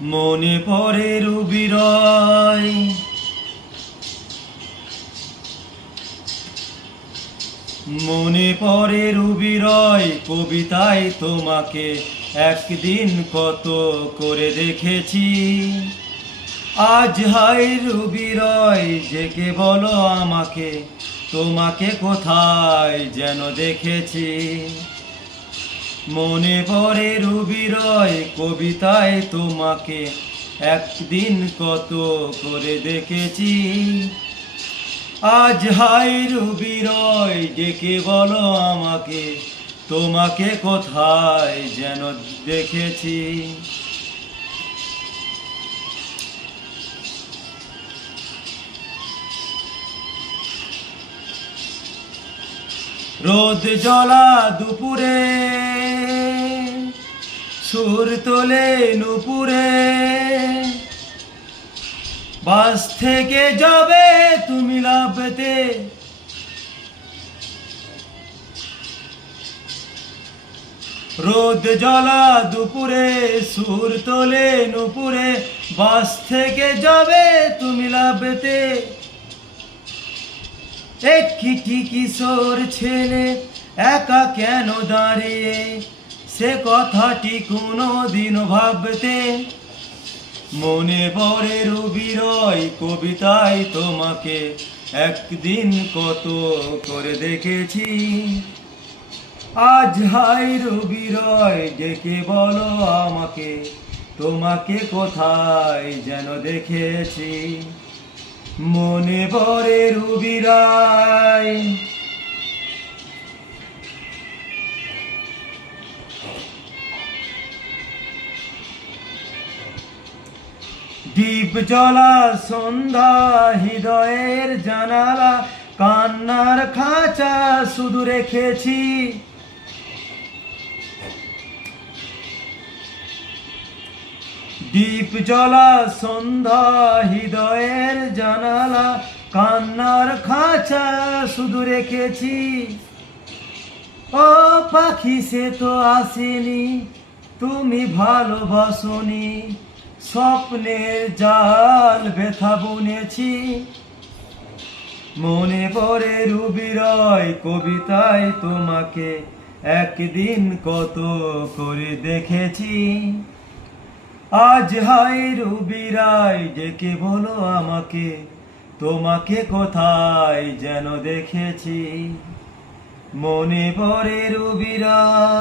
মনে পড়ে রবিরয়, মনে পড়ে রবিরয় কবিতায় তোমাকে একদিন কত করে দেখেছি। আজ হাই রবিরয় জেগে বলো আমাকে, তোমাকে কোথায় যেন দেখেছি। মনে পড়ে রবিরয় কবিতায় তোমাকে একদিন কত করে দেখেছি। আজ হাই রবিরয় ডেকে বলো আমাকে, তোমাকে কোথায় যেন দেখেছি। রোদ জ্বলা দুপুরে সুর তোলে নুপুরে, বাস থেকে যাবে তুমি লাভতে। রোদ জ্বলা দুপুরে সুর তোলে নুপুরে, বাস থেকে যাবে তুমি লাভতে। একটি কিশোর ছেলে একা কেন দাঁড়িয়ে, সে কথাটি কোনোদিনও ভাবতে। মনে পড়ে রবিরয় কবিতায় তোমাকে একদিন কত করে দেখেছি। আজ হাই রবিরয় ডেকে বলো আমাকে, তোমাকে কোথায় যেন দেখেছি। মনে পড়ে রবিরয়। দীপ জ্বলা সন্ধ্যা হৃদয়ের জানালা, কান্নার খাঁচা শুধু রেখেছি। দীপ জ্বলা সন্ধ্যা হৃদয়ের জানালা, কান্নার খাঁচা শুধু রেখেছি। ও পাখি সে তো আসেনি, তুমি ভালোবাসনি, স্বপ্নের জাল ব্যথা বুনেছি। মনে পড়ে রবিরয় কবিতায় তোমাকে একদিন কত করে দেখেছি। আজ হাই রবিরয় ডেকে বলো আমাকে, তোমাকে কোথায় যেন দেখেছি। মনে পড়ে রবিরয়।